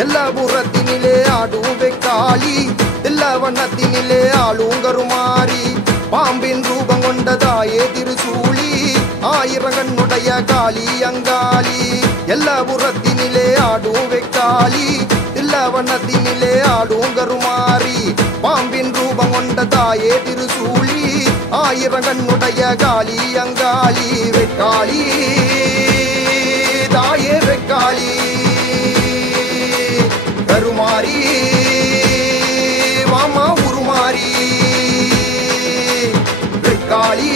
எல்லா புறத்தினிலே ஆடும் வெக்காளி எல்லா வண்ணத்தினிலே ஆளும் கருமாறி பாம்பின் ரூபம் கொண்டதாயே திருசூழி ஆயிரங்கண்ணுடைய காளி அங்காளி எல்லா புறத்தினிலே ஆடும் வெக்காளி எல்லா வண்ணத்தினிலே ஆடும் கருமாறி பாம்பின் ரூபம் கொண்டதாயே திருசூழி ஆயிரங்கண்ணுடைய காளி அங்காளி வெக்காளி தாயே வெக்காளி கருமாரி வாமா உருமாரி வெக்காளி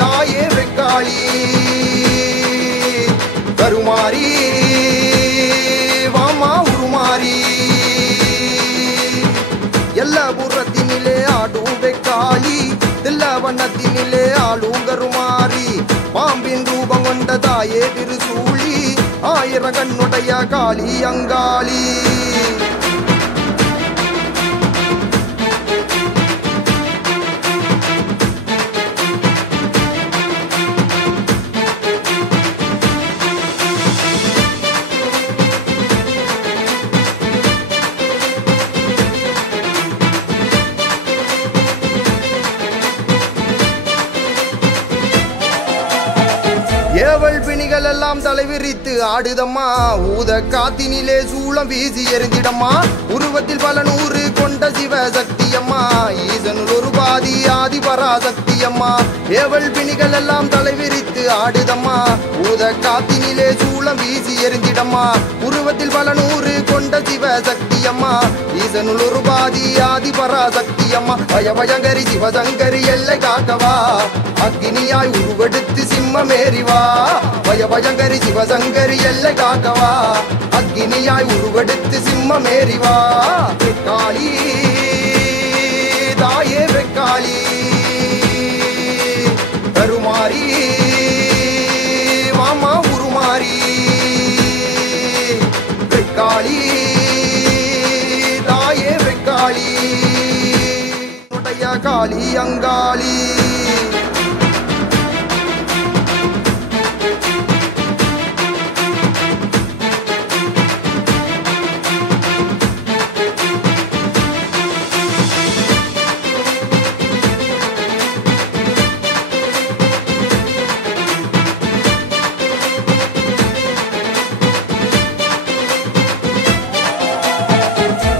தாயே வெக்காளி கருமாரி வாமா உருமாரி எல்லா புறத்தினிலே ஆடும் வெக்காளி எல்லா வண்ணத்தினிலே ஆளும் கருமாரி பாம்பின் ரூபம் கொண்டதாயே திருசூழி ஆயிரங்கண்ணுடைய காளி அங்காளி ஏவல் பிணிகள் எல்லாம் தலைவிரித்து ஆடுதம்மா ஊத காத்தினிலே சூளம் வீசி எரிந்திடம்மா உருவத்தில் பல நூறு கொண்ட சிவ சக்தியம்மா ஈசனுள் ஒரு பாதி ஆதி பராசக்தியம்மா ஏவல் பிணிகள் எல்லாம் தலைவிரித்து ஆடுதம்மா ஊத காத்தினிலே சூளம் வீசி எரிந்திடம்மா உருவத்தில் பல நூறு கொண்ட சிவ சக்தியம்மா ஈசனுள் ஒரு பாதி ஆதி பராசக்தியம்மா பயங்கரி சிவசங்கரி எல்லை காக்கவா அக்னியாய் உருவெடுத்து சிம்மமேறிவா பயங்கரி சிவசங்கரி எல்லை காக்கவா அக்னியாய் உருவெடுத்து சிம்மமேறிவா வெக்காளி தாயே வெக்காளி கருமாரி வாமா உருமாரி வெக்காளி தாயே வெக்காளி காளி அங்காளி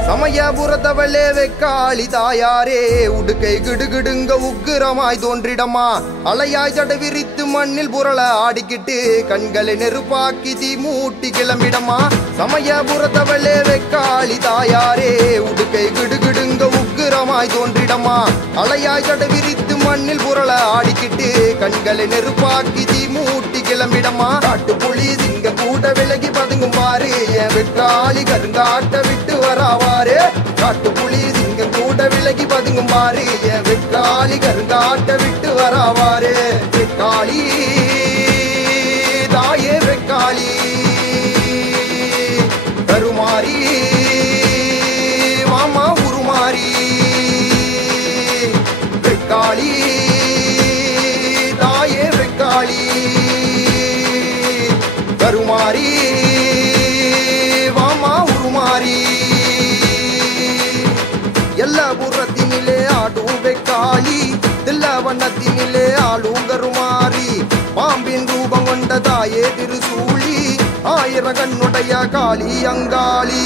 சமயபுரத்தவளே வெக்காளி தாயாரே உடுக்கை கிடுகிடுங்க உக்கிரமாய் தோன்றிடமா அலையாய் தட விரித்து மண்ணில் புரள ஆடிக்கிட்டு கண்களை நெருப்பாக்கி தீ மூட்டி கிளம்பிடமா சமயபுரத்தவளே வெக்காளி தாயாரே உடுக்கை கிடுகிடுங்க உக்கிரமாய் தோன்றிடமா அலையாய் தட விரித்து மண்ணில் புரள ஆடிக்கிட்டு கண்களை நெருப்பாக்கி தீ மூட்டி கிளம்பிடமா காட்டு புலி சிங்க கூட விலகி பதுங்கும் பாரு என் வெக்காளி கருங்காட்ட விட்டு வராவாரு காட்டு புலி சிங்கம் கூட விலகி பதுங்கும் பாரு என் வெக்காளி கருங்காட்ட விட்டு வராவாரு வெக்காளி தாயே வெக்காளி கருமாரி வாமா உருமாரி வெக்காளி தாயே வெக்காளி கருமாரி வாமா உருமாரி எல்லா புறத்தினிலே ஆடும் வெக்காளி எல்லா வண்ணத்தினிலே ஆளும் கருமாரி பாம்பின் ரூபம் கொண்டதாயே திருசூழி ஆயிரங்கண்ணுடைய காளி அங்காளி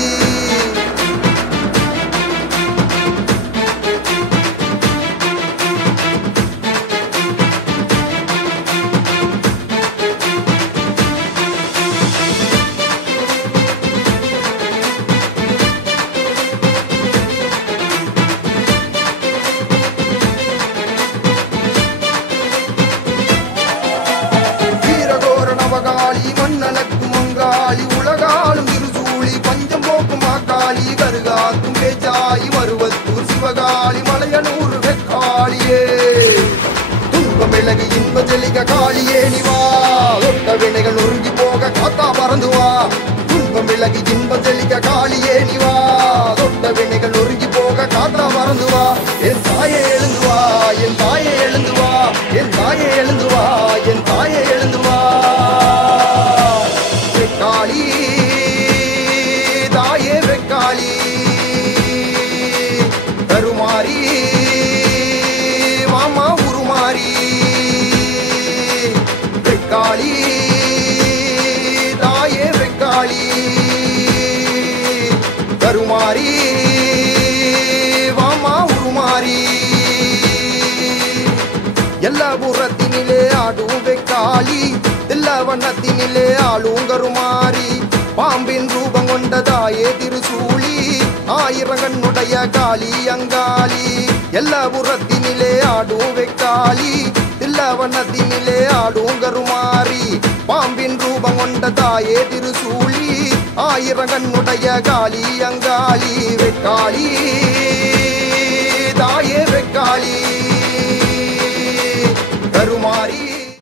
மண்ணலக்கும் மங்காளி உலகாலும் திருசூழி பஞ்சம் போக்கும் மாக்காளி கருகாக்கும் பேச்சாயி மருவத்தூர் சிவகாளி மலையனூர் வெக்காளியே துன்பம் விலகி இன்ப செலிக காளியே நிவா ஒட்ட வினைகள் நொறுங்கி போக காத்தா பறந்து வா துன்பம் விலகி இன்ப செலிக காளியே நிவா ஒட்ட வினைகள் நொறுங்கி போக காத்தா பறந்து வா என் தாயே எழுந்து வா என் தாயே எழுந்து வா என் தாயே எழுந்து வா என் தாயே எழுந்து வா வெக்காளி எல்லா புறத்தினிலே ஆடும் வெக்காளி எல்லா வண்ணத்தினிலே ஆளும் கருமாறி பாம்பின் ரூபம் கொண்டதாயே திருசூழி ஆயிரம் கண்ணுடைய காளி அங்காளி எல்லா புறத்தினிலே ஆடும் வெக்காளி எல்லா வண்ணத்தினிலே ஆடும் கருமாறி பாம்பின் ரூபம் கொண்டதாயே திருசூழி ஆயிரம் கண்ணுடைய காளி அங்காளி வெக்காளி